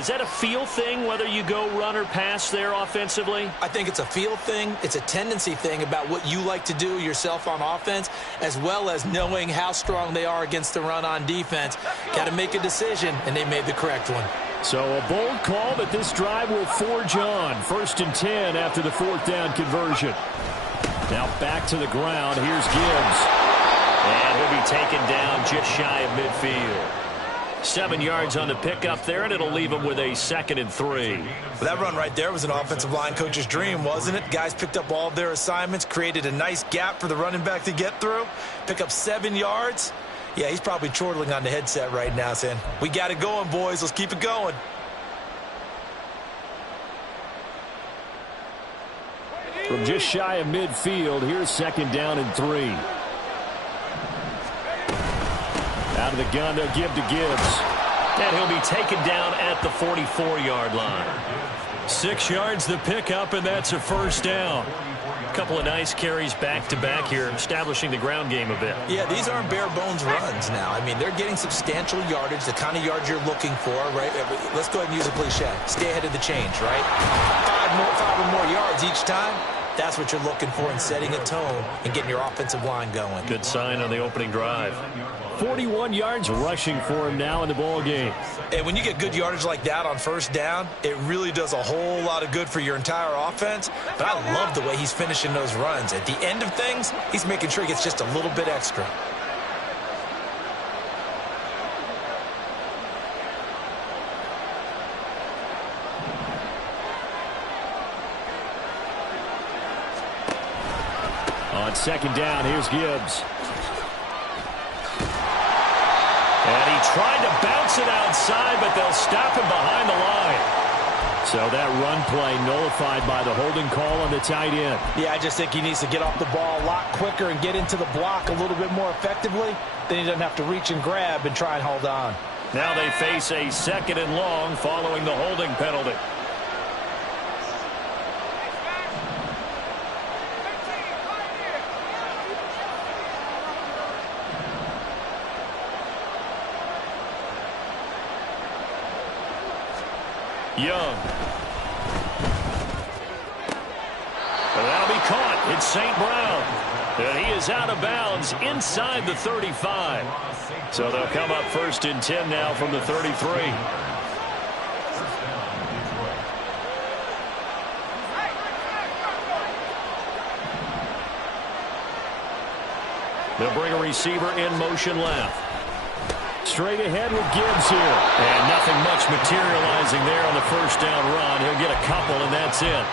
is that a feel thing, whether you go run or pass there offensively? I think it's a feel thing. It's a tendency thing about what you like to do yourself on offense, as well as knowing how strong they are against the run on defense. Got to make a decision, and they made the correct one. So a bold call that this drive will forge on. 1st and 10 after the 4th down conversion. Now back to the ground. Here's Gibbs. And he'll be taken down just shy of midfield. 7 yards on the pickup there, and it'll leave him with a 2nd and 3. Well, that run right there was an offensive line coach's dream, wasn't it? Guys picked up all of their assignments, created a nice gap for the running back to get through, pick up 7 yards. Yeah, he's probably chortling on the headset right now saying, we got it going, boys. Let's keep it going. From just shy of midfield, here's 2nd down and 3. Out of the gun, they'll give to Gibbs. And he'll be taken down at the 44-yard line. 6 yards the pickup, and that's a 1st down. A couple of nice carries back-to-back here, establishing the ground game a bit. Yeah, these aren't bare-bones runs now. I mean, they're getting substantial yardage, the kind of yards you're looking for, right? Let's go ahead and use a cliche. Stay ahead of the change, right? Five or more yards each time. That's what you're looking for in setting a tone and getting your offensive line going. Good sign on the opening drive. 41 yards rushing for him now in the ball game. And when you get good yardage like that on 1st down, it really does a whole lot of good for your entire offense. But I love the way he's finishing those runs. At the end of things, he's making sure he gets just a little bit extra. On 2nd down, here's Gibbs. And he tried to bounce it outside, but they'll stop him behind the line. So that run play nullified by the holding call on the tight end. Yeah, I just think he needs to get off the ball a lot quicker and get into the block a little bit more effectively. Then he doesn't have to reach and grab and try and hold on. Now they face a 2nd and long following the holding penalty. Young. But that'll be caught. It's St. Brown. And he is out of bounds inside the 35. So they'll come up 1st and 10 now from the 33. They'll bring a receiver in motion left. Straight ahead with Gibbs here. And nothing much materializing there on the 1st down run. He'll get a couple, and that's it.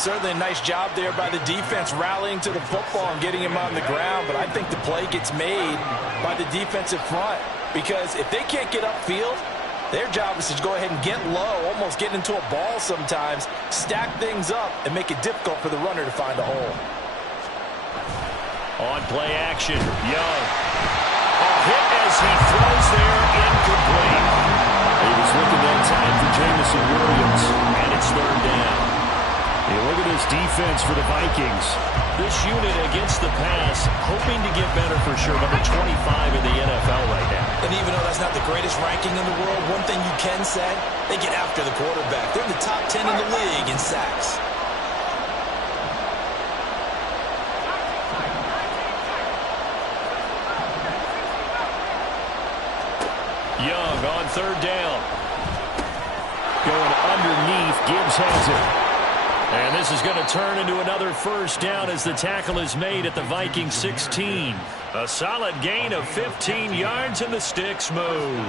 Certainly a nice job there by the defense rallying to the football and getting him on the ground. But I think the play gets made by the defensive front. Because if they can't get upfield, their job is to go ahead and get low, almost get into a ball sometimes, stack things up, and make it difficult for the runner to find a hole. On play action, Young. Hit as he throws there, incomplete. He was looking that time for Jamison Williams, and it's 3rd down. Hey, look at this defense for the Vikings. This unit against the pass, hoping to get better for sure. Number 25 in the NFL right now. And even though that's not the greatest ranking in the world, one thing you can say, they get after the quarterback. They're in the top 10 in the league in sacks. Young on 3rd down. Going underneath. Gibbs has it. And this is going to turn into another 1st down as the tackle is made at the Vikings 16. A solid gain of 15 yards, and the sticks move.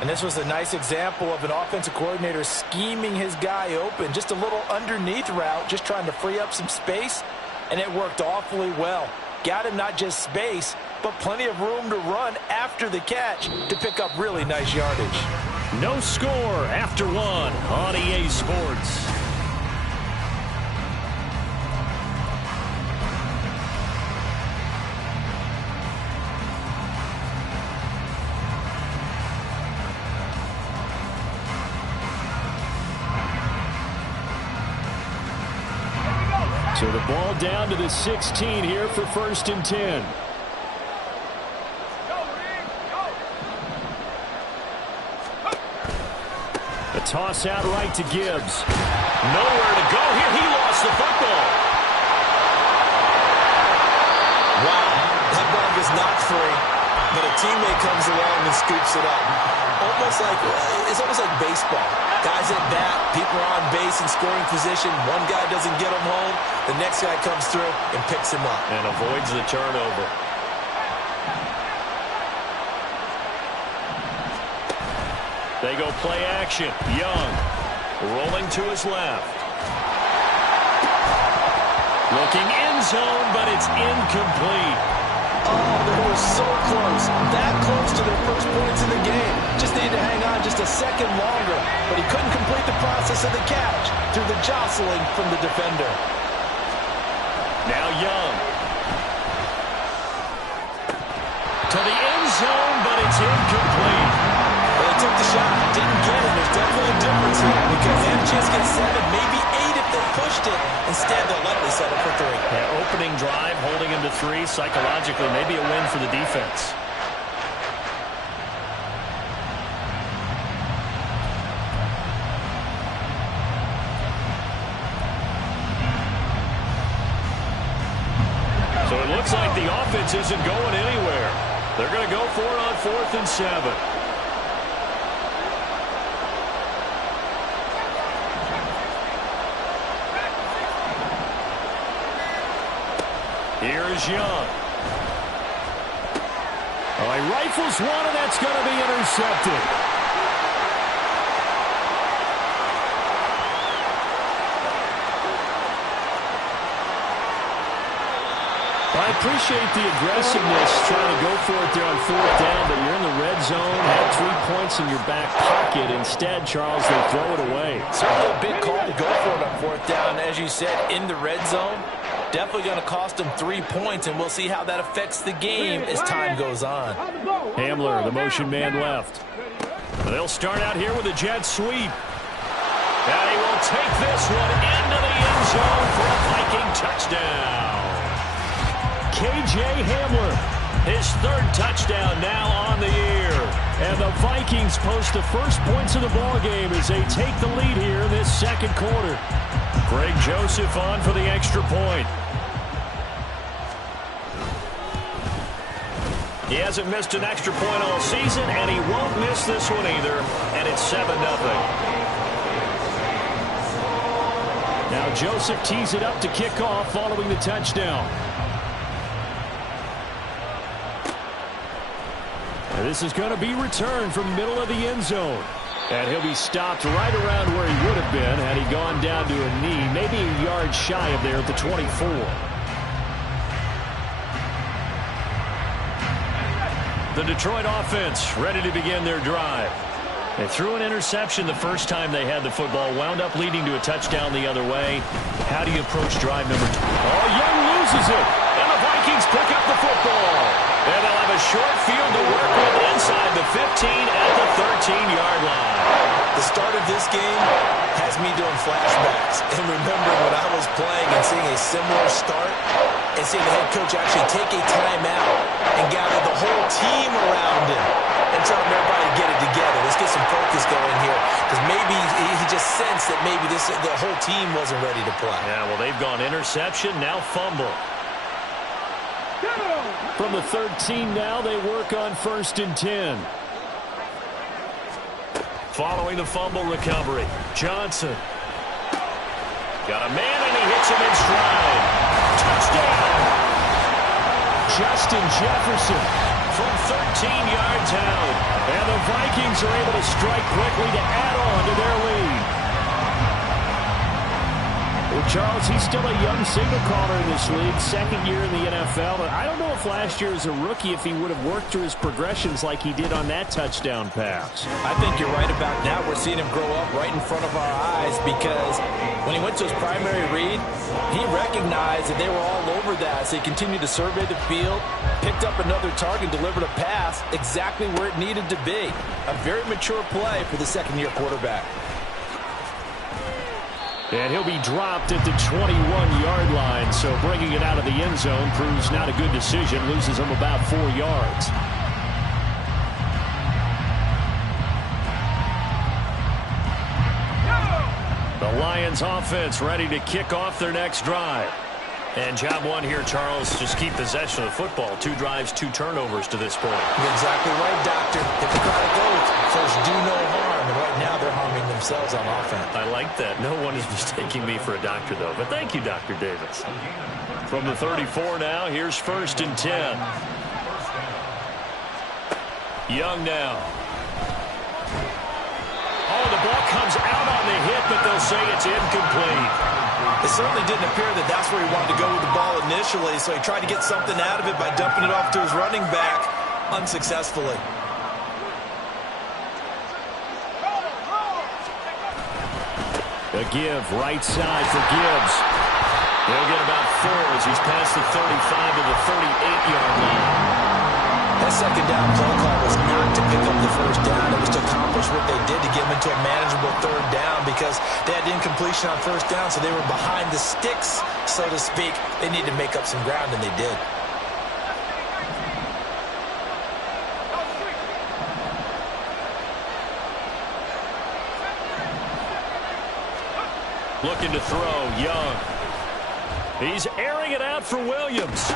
And this was a nice example of an offensive coordinator scheming his guy open. Just a little underneath route, just trying to free up some space, and it worked awfully well. Got him not just space, but plenty of room to run after the catch to pick up really nice yardage. No score after 1 on EA Sports. So the ball down to the 16 here for 1st and 10. toss out right to Gibbs. Nowhere to go here. He lost the football. Wow, that ball was not free, but a teammate comes along and scoops it up. It's almost like baseball. Guys at bat, people are on base in scoring position. One guy doesn't get him home. The next guy comes through and picks him up. And avoids the turnover. They go play action. Young rolling to his left. Looking end zone, but it's incomplete. Oh, they were so close. That close to their first points in the game. Just needed to hang on just a second longer. But he couldn't complete the process of the catch through the jostling from the defender. Now Young. To the end zone, but it's incomplete. Well, he took the shot, didn't get it. There's definitely a difference here because they had a chance to get 7, maybe 8 if they pushed it. Instead, they'll likely settle for 3. Yeah, opening drive, holding him to 3. Psychologically, maybe a win for the defense. So it looks like the offense isn't going anywhere. They're going to go for it on 4th and 7. Here's Young. Oh, he rifles one, and that's going to be intercepted. I appreciate the aggressiveness trying to go for it there on 4th down, but you're in the red zone, had 3 points in your back pocket. Instead, Charles, they throw it away. Certainly a big call to go for it on 4th down. As you said, in the red zone. Definitely going to cost them 3 points, and we'll see how that affects the game as time goes on. Hamler, the motion man left. They'll start out here with a jet sweep. And he will take this one into the end zone for a Viking touchdown. K.J. Hamler, his 3rd touchdown now on the year. And the Vikings post the first points of the ballgame as they take the lead here in this 2nd quarter. Greg Joseph on for the extra point. He hasn't missed an extra point all season, and he won't miss this one either. And it's 7-0. Now Joseph tees it up to kick off following the touchdown. And this is going to be returned from the middle of the end zone. And he'll be stopped right around where he would have been had he gone down to a knee, maybe a yard shy of there at the 24. The Detroit offense ready to begin their drive. They threw an interception the first time they had the football, wound up leading to a touchdown the other way. How do you approach drive number 2? Oh, Young loses it, and the Vikings pick up the football. And they'll have a short field to work with inside the 15 at the 13-yard line. The start of this game has me doing flashbacks and remembering when I was playing and seeing a similar start and seeing the head coach actually take a timeout and gather the whole team around him and tell everybody to get it together. Let's get some focus going here because maybe he just sensed that maybe the whole team wasn't ready to play. Yeah, well, they've gone interception, now fumble. From the 13 now, they work on 1st and 10. Following the fumble recovery, Johnson. Got a man, and he hits him in stride. Touchdown! Justin Jefferson from 13 yards out. And the Vikings are able to strike quickly to add on to their lead. Well, Charles, he's still a young signal caller in this league, 2nd year in the NFL. But I don't know if last year as a rookie if he would have worked through his progressions like he did on that touchdown pass. I think you're right about that. We're seeing him grow up right in front of our eyes because when he went to his primary read, he recognized that they were all over that. So he continued to survey the field, picked up another target, delivered a pass exactly where it needed to be. A very mature play for the 2nd-year quarterback. And he'll be dropped at the 21-yard line, so bringing it out of the end zone proves not a good decision, loses him about 4 yards. Lions offense ready to kick off their next drive. And job one here, Charles, just keep possession of the football. 2 drives, 2 turnovers to this point. You're exactly right, Doctor. Hippocratic oath. First, do no harm. And right now, they're harming themselves on offense. I like that. No one is mistaking me for a doctor, though. But thank you, Dr. Davis. From the 34 now, here's 1st and 10. Young now. Oh, the ball comes out on the hit, but they'll say it's incomplete. It certainly didn't appear that that's where he wanted to go with the ball initially, so he tried to get something out of it by dumping it off to his running back unsuccessfully. A give, right side for Gibbs. He'll get about 4 as he's past the 35 to the 38-yard line. That second down play call was not to pick up the first down. It was to accomplish what they did to get them into a manageable 3rd down because they had incompletion on 1st down, so they were behind the sticks, so to speak. They needed to make up some ground, and they did. Looking to throw, Young. He's airing it out for Williams.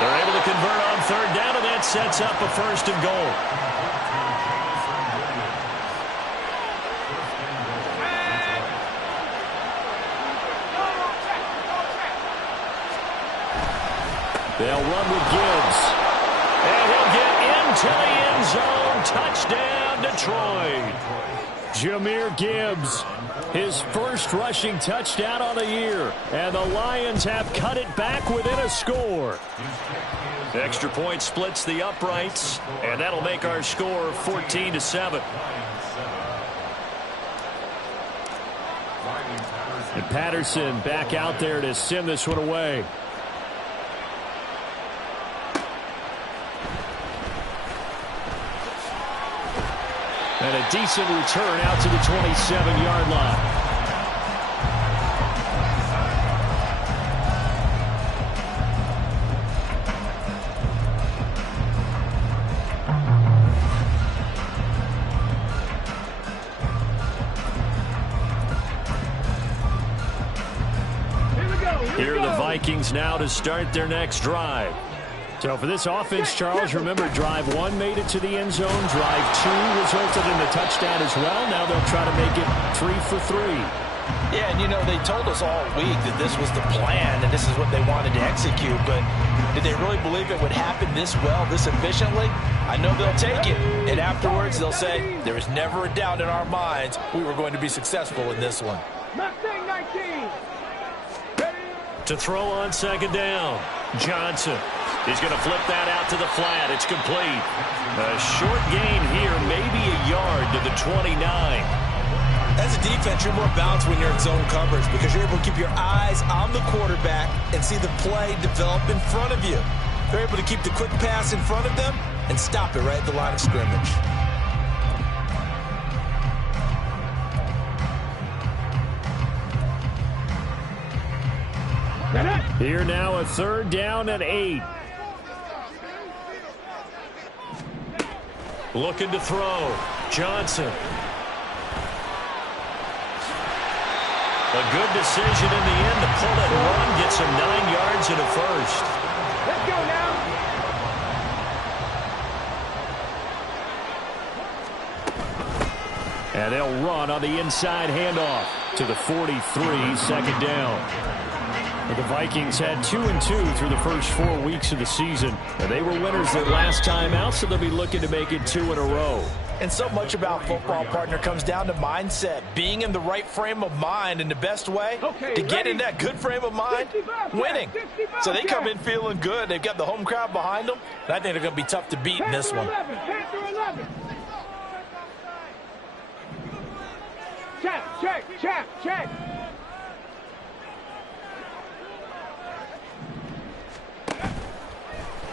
They're able to convert on 3rd down, and that sets up a 1st and goal. They'll run with Gibbs. And he'll get into the end zone. Touchdown, Detroit. Jahmyr Gibbs, his first rushing touchdown on the year. And the Lions have cut it back within a score. Extra point splits the uprights, and that'll make our score 14-7. And Patterson back out there to send this one away. And a decent return out to the 27-yard line. Here are the Vikings now to start their next drive. So for this offense, Charles, remember drive 1 made it to the end zone. Drive 2 resulted in a touchdown as well. Now they'll try to make it 3 for 3. Yeah, and you know, they told us all week that this was the plan and this is what they wanted to execute. But did they really believe it would happen this well, this efficiently? I know they'll take it. And afterwards, they'll say, there was never a doubt in our minds we were going to be successful in this one. To throw on 2nd down, Johnson. He's going to flip that out to the flat. It's complete. A short gain here, maybe a yard to the 29. As a defense, you're more balanced when you're in zone coverage because you're able to keep your eyes on the quarterback and see the play develop in front of you. They're able to keep the quick pass in front of them and stop it right at the line of scrimmage. Here now a 3rd down and 8. Looking to throw. Johnson. A good decision in the end to pull it and run. Gets him 9 yards and a first. Let's go now. And they'll run on the inside handoff to the 43, 2nd down. The Vikings had 2-2 through the first 4 weeks of the season. And they were winners their last time out, so they'll be looking to make it 2 in a row. And so much about football, partner, comes down to mindset. Being in the right frame of mind, and the best way to get in that good frame of mind, winning. So they come in feeling good. They've got the home crowd behind them. And I think they're going to be tough to beat in this one. Check.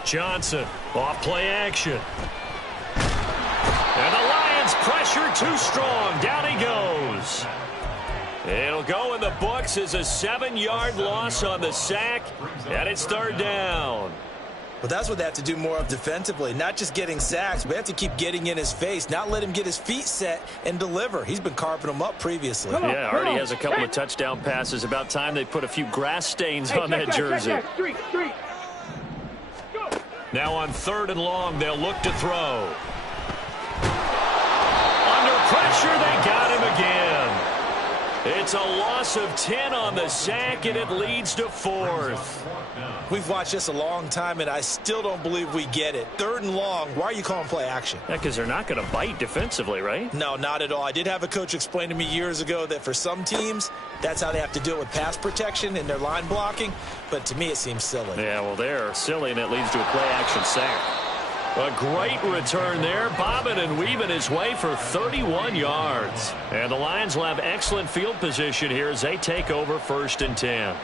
Johnson, off play action. And the Lions pressure too strong. Down he goes. It'll go in the books as a 7-yard loss on the sack, and it's 3rd down. Well, that's what they have to do more of defensively, not just getting sacks, but they have to keep getting in his face, not let him get his feet set and deliver. He's been carving them up previously. Yeah, already has a couple of touchdown passes. About time they put a few grass stains on that jersey. Now on 3rd and long, they'll look to throw. Under pressure, they got him again. It's a loss of 10 on the sack, and it leads to 4th. We've watched this a long time, and I still don't believe we get it. 3rd and long, why are you calling play action? Yeah, because they're not going to bite defensively, right? No, not at all. I did have a coach explain to me years ago that for some teams, that's how they have to do it with pass protection and their line blocking, but to me it seems silly. Yeah, well, they're silly, and it leads to a play action sack. A great return there, bobbing and weaving his way for 31 yards. And the Lions will have excellent field position here as they take over 1st and 10.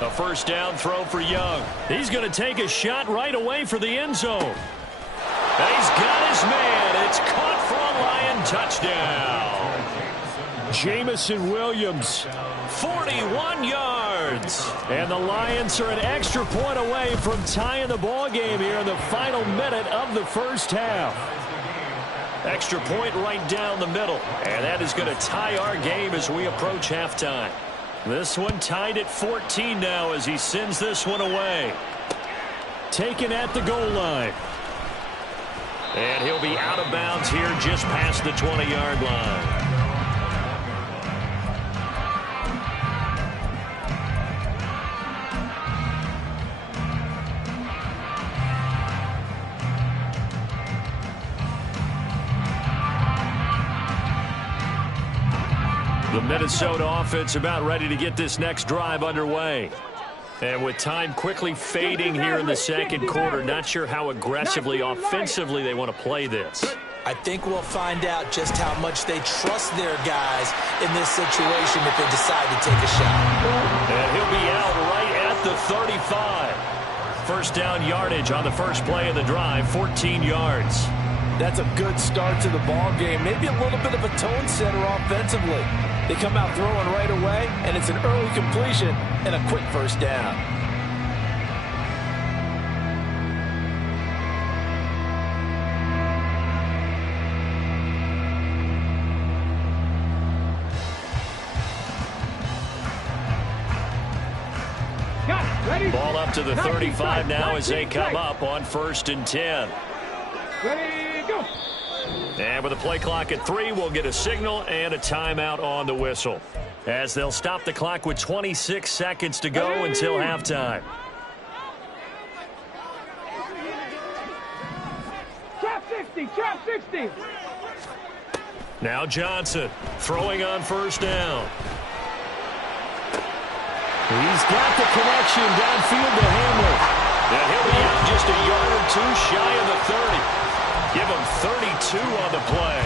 A first down throw for Young. He's going to take a shot right away for the end zone. And he's got his man. It's caught for a Lion touchdown. Jamison Williams, 41 yards. And the Lions are an extra point away from tying the ball game here in the final minute of the first half. Extra point right down the middle. And that is going to tie our game as we approach halftime. This one tied at 14 now as he sends this one away. Taken at the goal line. And he'll be out of bounds here just past the 20-yard line. The Minnesota offense about ready to get this next drive underway. And with time quickly fading here in the second quarter, not sure how aggressively, offensively they want to play this. I think we'll find out just how much they trust their guys in this situation if they decide to take a shot. And he'll be out right at the 35. First down yardage on the first play of the drive, 14 yards. That's a good start to the ball game. Maybe a little bit of a tone setter offensively. They come out throwing right away, and it's an early completion and a quick first down. Ball up to the 35 now as they come up on 1st and 10. Ready, go. And with a play clock at 3, we'll get a signal and a timeout on the whistle, as they'll stop the clock with 26 seconds to go until halftime. Trap 60, trap 60. Now Johnson throwing on first down. He's got the connection downfield to Hamler. And he'll be out just a yard or two shy of the 30. Give him 32 on the play.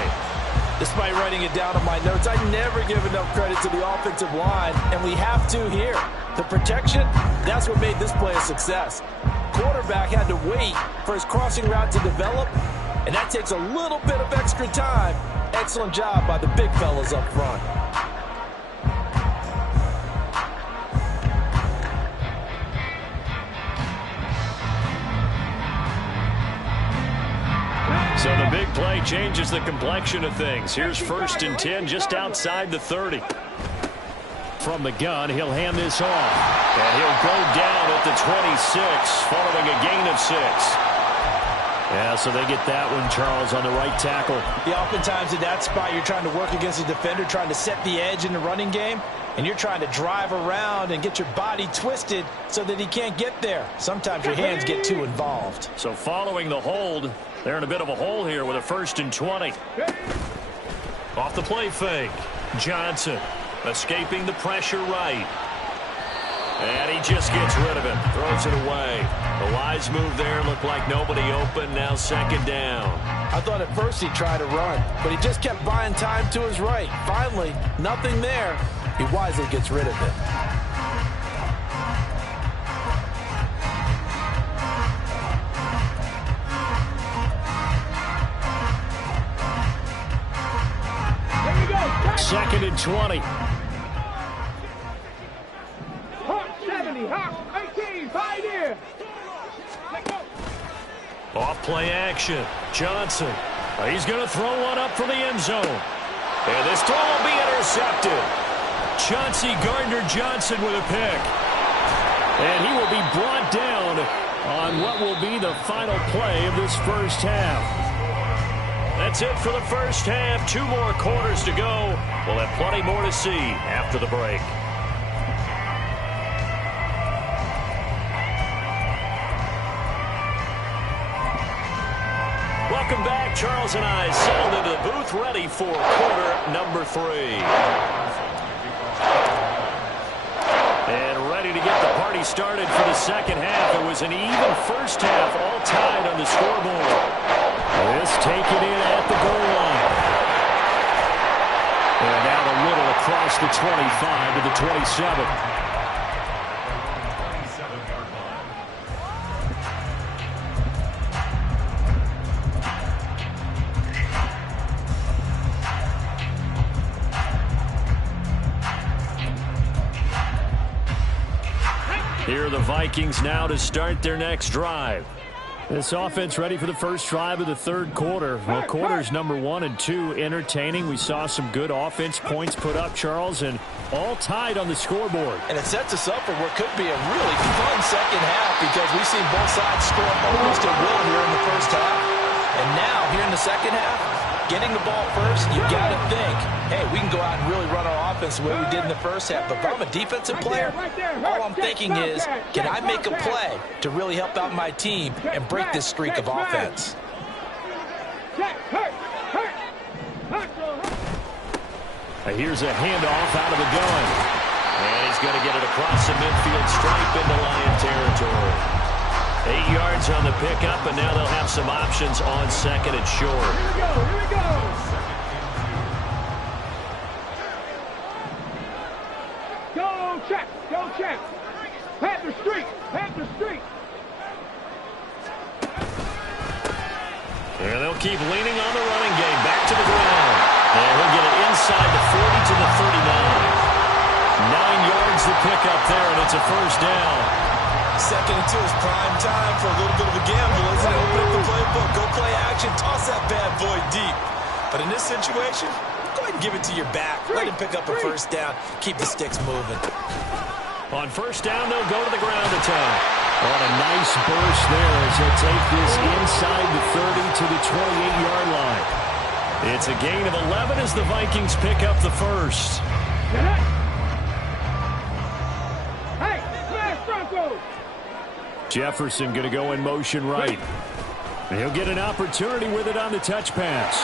Despite writing it down on my notes, I never give enough credit to the offensive line, and we have to here. The protection, that's what made this play a success. Quarterback had to wait for his crossing route to develop, and that takes a little bit of extra time. Excellent job by the big fellas up front. So the big play changes the complexion of things. Here's 1st and 10 just outside the 30. From the gun, he'll hand this off. And he'll go down at the 26 following a gain of 6. Yeah, so they get that one, Charles, on the right tackle. Yeah, oftentimes in that spot, you're trying to work against a defender, trying to set the edge in the running game, and you're trying to drive around and get your body twisted so that he can't get there. Sometimes your hands get too involved. So following the hold, they're in a bit of a hole here with a 1st and 20. Off the play fake. Johnson escaping the pressure right. And he just gets rid of it. Throws it away. A wise move there. Looked like nobody open. Now second down. I thought at first he'd try to run, but he just kept buying time to his right. Finally, nothing there. He wisely gets rid of it. Second and 20. Hawk 70, Hawk 18, Pioneer. Off play action. Johnson. He's going to throw one up for the end zone. And this throw will be intercepted. Chauncey Gardner-Johnson with a pick. And he will be brought down on what will be the final play of this first half. That's it for the first half. 2 more quarters to go. We'll have plenty more to see after the break. Welcome back. Charles and I settled into the booth, ready for quarter number 3. And ready to get the party started for the second half. It was an even first half, all tied on the scoreboard. This taken in at the goal line. And out a little across the 25 to the 27. Here are the Vikings now to start their next drive. This offense ready for the first drive of the third quarter. Well, quarters number 1 and 2 entertaining. We saw some good offense points put up, Charles, and all tied on the scoreboard. And it sets us up for what could be a really fun second half because we've seen both sides score almost at will here in the first half. And now, here in the second half, getting the ball first, you got to think, hey, we can go out and really run our offense the way we did in the first half. But if I'm a defensive player, all I'm thinking is, can I make a play to really help out my team and break this streak of offense? Here's a handoff out of the gun. And he's going to get it across the midfield stripe into Lion territory. 8 yards on the pickup, and now they'll have some options on second and short. Here we go, here we go. Go, check, go, check. Panther Street, Panther Street. And they'll keep leaning on the running game. Back to the ground. And he'll get it inside the 40 to the 39. 9 yards to pick up there, and it's a first down. Second and 2 is prime time for a little bit of a gamble, isn't it? Open up the playbook, go play action, toss that bad boy deep. But in this situation, go ahead and give it to your back. Let him pick up a first down. Keep the sticks moving. On first down, they'll go to the ground attack. On a nice burst there as they take this inside the 30 to the 28-yard line. It's a gain of 11 as the Vikings pick up the first. Hey, smash Broncos. Jefferson going to go in motion right. And he'll get an opportunity with it on the touch pass.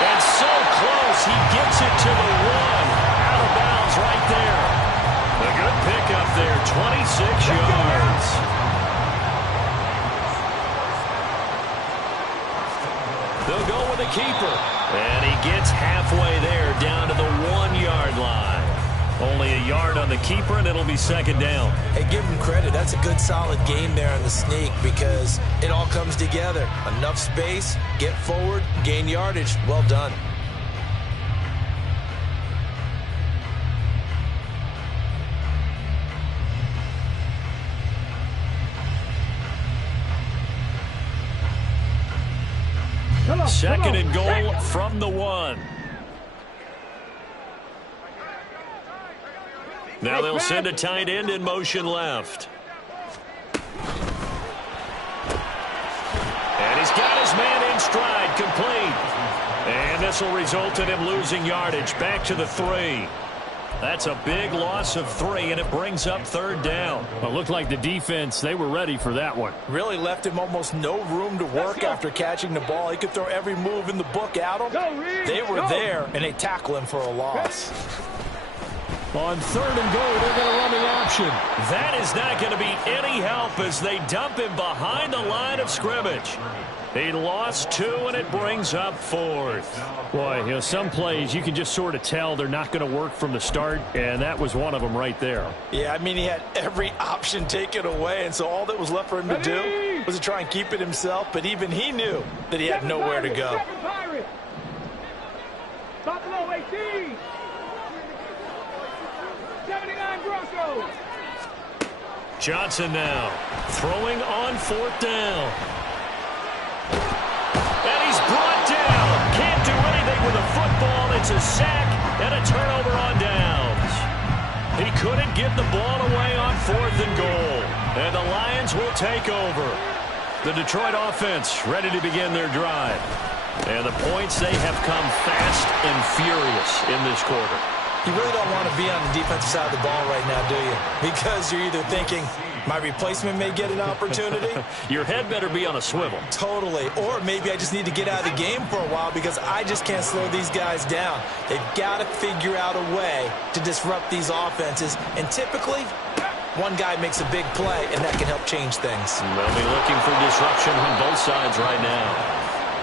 And so close, he gets it to the 1. Out of bounds right there. A good pickup there, 26 yards. They'll go with a keeper. And he gets halfway there, down to the 1-yard line. Only a yard on the keeper, and it'll be second down. Hey, give him credit. That's a good, solid game there on the sneak because it all comes together. Enough space, get forward, gain yardage. Well done. Second and goal from the 1. Now they'll send a tight end in motion left. And he's got his man in stride, complete. And this will result in him losing yardage. Back to the 3. That's a big loss of 3, and it brings up third down. Well, it looked like the defense, they were ready for that one. Really left him almost no room to work after catching the ball. He could throw every move in the book at him. They were there, and they tackle him for a loss. On 3rd and goal, they're going to run the option. That is not going to be any help as they dump him behind the line of scrimmage. He lost 2, and it brings up 4th. Boy, you know, some plays you can just sort of tell they're not going to work from the start, and that was one of them right there. Yeah, I mean, he had every option taken away, and so all that was left for him to do was to try and keep it himself, but even he knew that he had nowhere to go. Buffalo 18. 79 Broncos. Johnson now throwing on 4th down. And he's brought down. Can't do anything with a football. It's a sack and a turnover on downs. He couldn't get the ball away on 4th and goal. And the Lions will take over. The Detroit offense ready to begin their drive. And the points, they have come fast and furious in this quarter. You really don't want to be on the defensive side of the ball right now, do you? Because you're either thinking, my replacement may get an opportunity. Your head better be on a swivel. Totally. Or maybe I just need to get out of the game for a while because I just can't slow these guys down. They've got to figure out a way to disrupt these offenses. And typically, one guy makes a big play, and that can help change things. They'll be looking for disruption on both sides right now.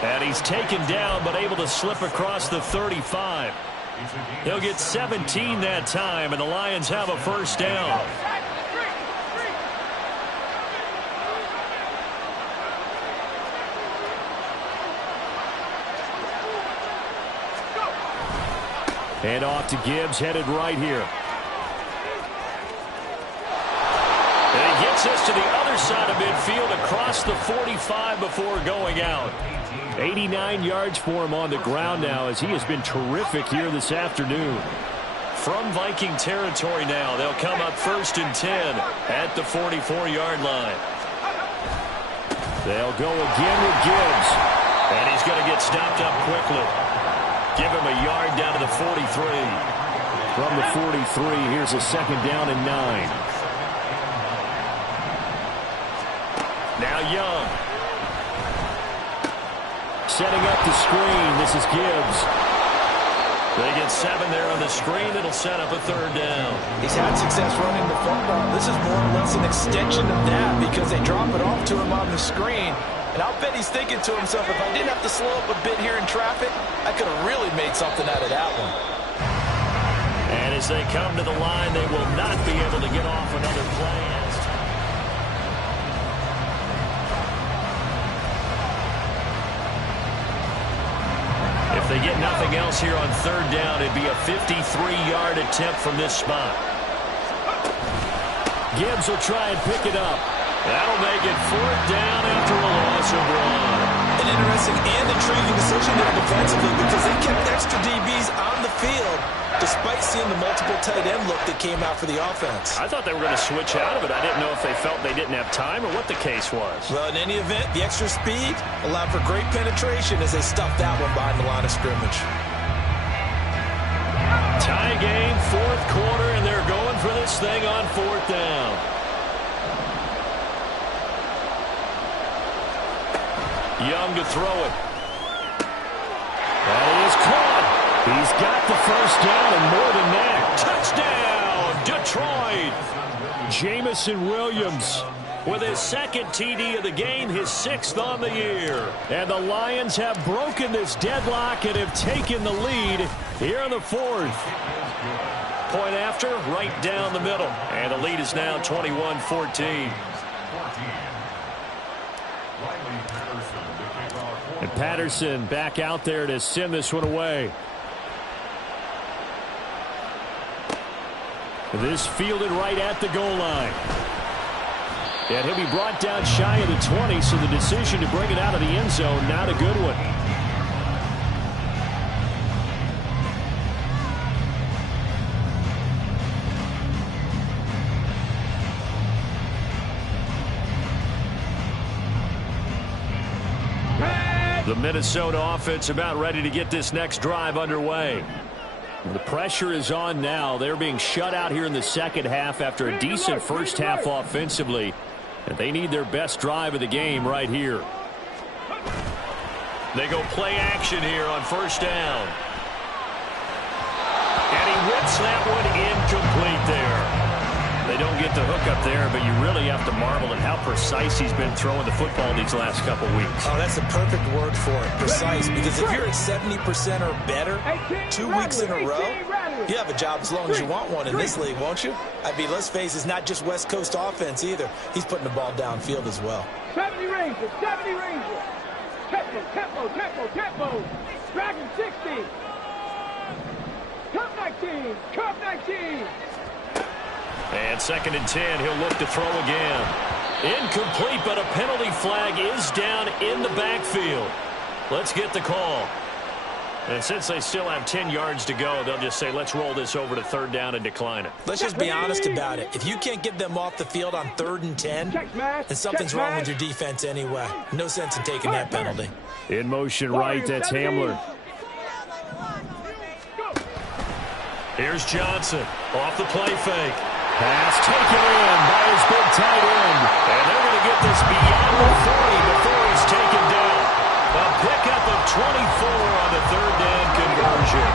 And he's taken down, but able to slip across the 35. He'll get 17 that time, and the Lions have a first down. And off to Gibbs, headed right here. And he gets us to the other side of midfield across the 45 before going out. 89 yards for him on the ground now as he has been terrific here this afternoon. From Viking territory now, they'll come up 1st and 10 at the 44-yard line. They'll go again with Gibbs. And he's going to get stopped up quickly. Give him a yard down to the 43. From the 43, here's a 2nd down and 9. Now Young. Setting up the screen. This is Gibbs. They get 7 there on the screen. It'll set up a 3rd down. He's had success running the football. This is more or less an extension of that because they drop it off to him on the screen. And I'll bet he's thinking to himself, if I didn't have to slow up a bit here in traffic, I could have really made something out of that one. And as they come to the line, they will not be able to get off another play. If they get nothing else here on 3rd down, it'd be a 53-yard attempt from this spot. Gibbs will try and pick it up. That'll make it 4th down after a loss of 1. An interesting and intriguing decision there defensively because they kept extra DBs on the field despite seeing the multiple tight end look that came out for the offense. I thought they were going to switch out of it. I didn't know if they felt they didn't have time or what the case was. Well, in any event, the extra speed allowed for great penetration as they stuffed that one behind the line of scrimmage. Tie game, 4th quarter, and they're going for this thing on 4th down. Young to throw it. That is caught. He's got the first down and more than that. Touchdown, Detroit. Jamison Williams with his 2nd TD of the game, his 6th on the year. And the Lions have broken this deadlock and have taken the lead here in the 4th. Point after, right down the middle. And the lead is now 21-14. And Patterson back out there to send this one away. This fielded right at the goal line. And he'll be brought down shy of the 20, so the decision to bring it out of the end zone, not a good one. The Minnesota offense about ready to get this next drive underway. The pressure is on now. They're being shut out here in the 2nd half after a decent first half offensively. And they need their best drive of the game right here. They go play action here on 1st down. And he whips that one the hookup there, but you really have to marvel at how precise he's been throwing the football these last couple weeks. Oh, that's the perfect word for it, precise. Because if you're at 70% or better 2 weeks in a row, you have a job as long as you want one in this league, won't you? I mean, let's face it, it's not just West Coast offense either. He's putting the ball downfield as well. 70 Rangers, 70 Rangers. Tempo, tempo, tempo, tempo. Dragon 60. Cup 19, Cup 19. And 2nd and 10, he'll look to throw again. Incomplete, but a penalty flag is down in the backfield. Let's get the call. And since they still have 10 yards to go, they'll just say, let's roll this over to 3rd down and decline it. Let's just be honest about it. If you can't get them off the field on 3rd and 10, then something's wrong with your defense anyway. No sense in taking that penalty. In motion right, that's Hamler. Here's Johnson off the play fake. Pass taken in by his big tight end. And they're going to get this beyond the 40 before he's taken down. A pickup of 24 on the 3rd down conversion.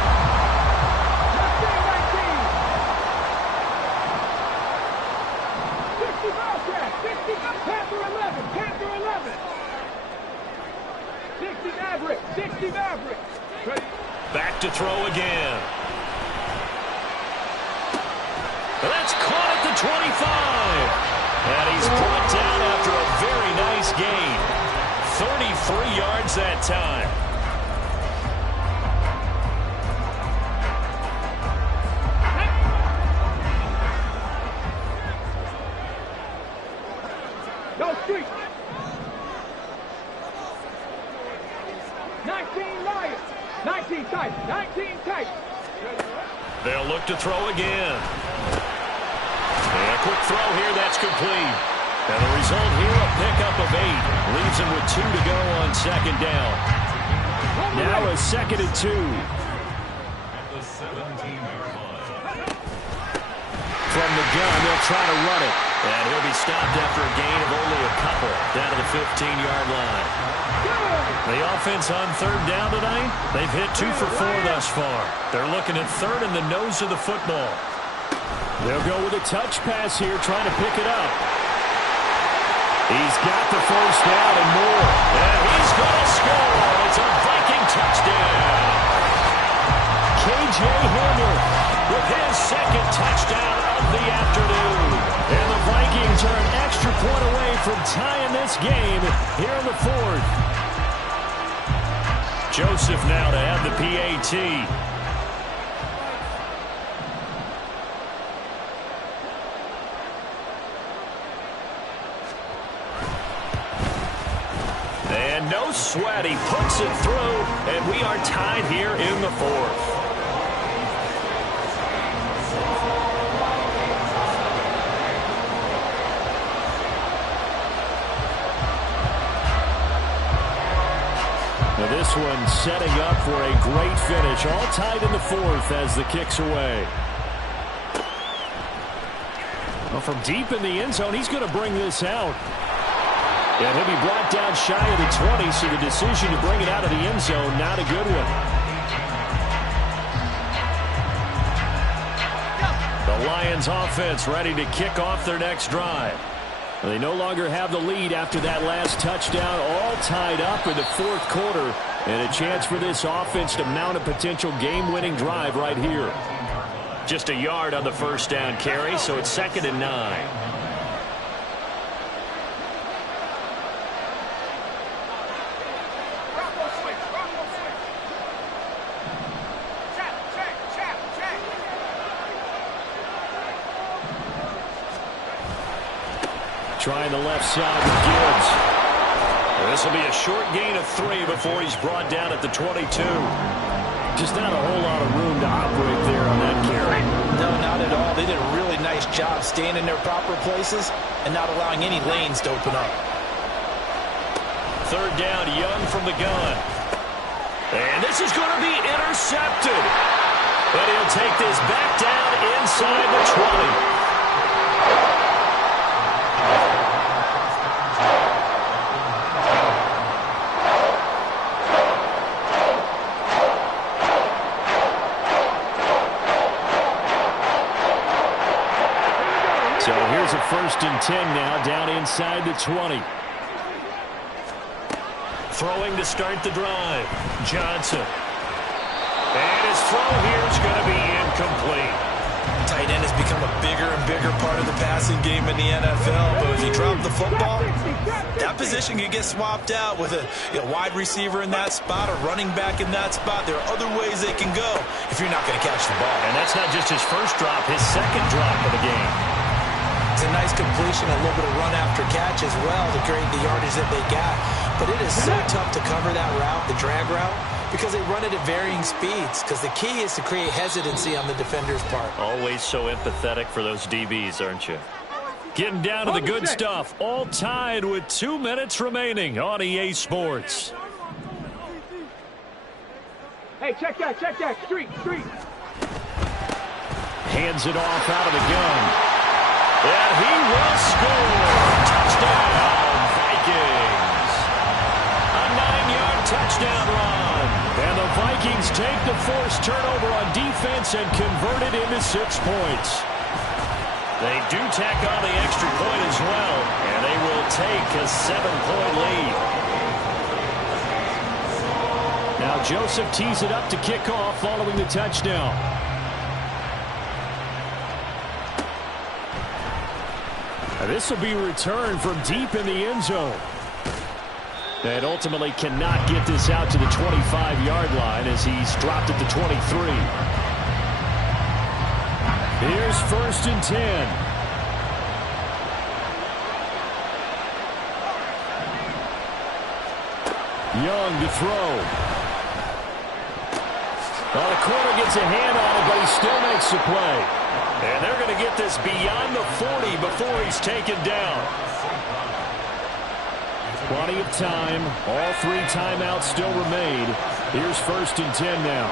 60 Maverick, 60 Maverick. Back to throw again. That's caught at the 25. And he's brought down after a very nice gain. 33 yards that time. Go street. 19 Lions. 19 tight. 19 tight. They'll look to throw again. And a quick throw here, that's complete. And the result here, a pickup of 8. Leaves him with 2 to go on 2nd down. Now a 2nd and 2. From the gun, they'll try to run it. And he'll be stopped after a gain of only a couple down to the 15-yard line. The offense on 3rd down tonight, they've hit 2 for 4 thus far. They're looking at 3rd in the nose of the football. They'll go with a touch pass here, trying to pick it up. He's got the 1st down and more. And he's going to score. It's a Viking touchdown. K.J. Hamler with his 2nd touchdown of the afternoon. And the Vikings are an extra point away from tying this game here in the 4th. Joseph now to have the PAT. And no sweat, he puts it through, and we are tied here in the 4th. Now this one setting up for a great finish, all tied in the 4th as the kick's away. Well, from deep in the end zone, he's going to bring this out. And he'll be brought down shy of the 20, so the decision to bring it out of the end zone, not a good one. The Lions offense ready to kick off their next drive. They no longer have the lead after that last touchdown, all tied up in the 4th quarter, and a chance for this offense to mount a potential game-winning drive right here. Just a yard on the 1st down carry, so it's 2nd and 9. Trying the left side with Gibbs. This will be a short gain of 3 before he's brought down at the 22. Just not a whole lot of room to operate there on that carry. No, not at all. They did a really nice job staying in their proper places and not allowing any lanes to open up. 3rd down, Young from the gun. And this is going to be intercepted. But he'll take this back down inside the 20. So here's a 1st and 10 now, down inside the 20. Throwing to start the drive. Johnson. And his throw here is going to be incomplete. Tight end has become a bigger and bigger part of the passing game in the NFL, but if you drop the football, that position can get swapped out with a wide receiver in that spot, a running back in that spot. There are other ways they can go if you're not going to catch the ball. And that's not just his first drop, his second drop of the game. It's a nice completion, a little bit of run after catch as well to create the yardage that they got. But it is so tough to cover that route, the drag route, because they run it at varying speeds, because the key is to create hesitancy on the defender's part. Always so empathetic for those DBs, aren't you? Getting down to the good stuff. All tied with 2 minutes remaining on EA Sports. Hey, check that. Street. Hands it off out of the gun. And he will score. Touchdown, Vikings. A 9-yard touchdown run. And the Vikings take the forced turnover on defense and convert it into 6 points. They do tack on the extra point as well, and they will take a 7-point lead. Now Joseph tees it up to kick off following the touchdown. This will be returned from deep in the end zone. And ultimately cannot get this out to the 25-yard line as he's dropped at the 23. Here's 1st and 10. Young to throw. Well, the corner gets a hand on it, but he still makes the play. And they're going to get this beyond the 40 before he's taken down. Plenty of time. All 3 timeouts still remain. Here's 1st and 10 now.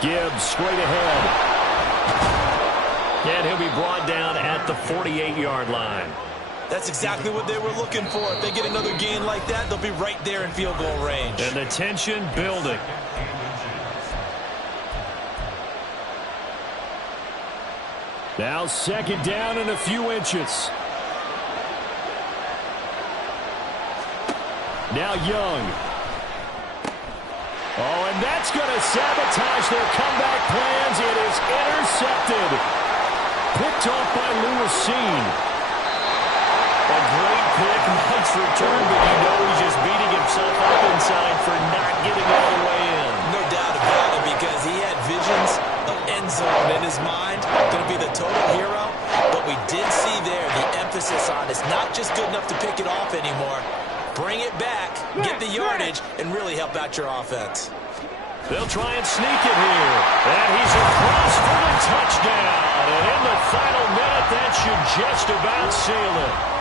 Gibbs straight ahead. And he'll be brought down at the 48-yard line. That's exactly what they were looking for. If they get another gain like that, they'll be right there in field goal range. And the tension building. Now 2nd down and a few inches. Now Young. Oh, and that's going to sabotage their comeback plans. It is intercepted. Picked off by Lewis. A great pick, nice return, but you know he's just beating himself up inside for not getting all the way in. No doubt about it, because he had visions of end zone in his mind. Going to be the total hero. But we did see there the emphasis on it's not just good enough to pick it off anymore. Bring it back, get the yardage, and really help out your offense. They'll try and sneak it here. And he's across for the touchdown. And in the final minute, that should just about seal it.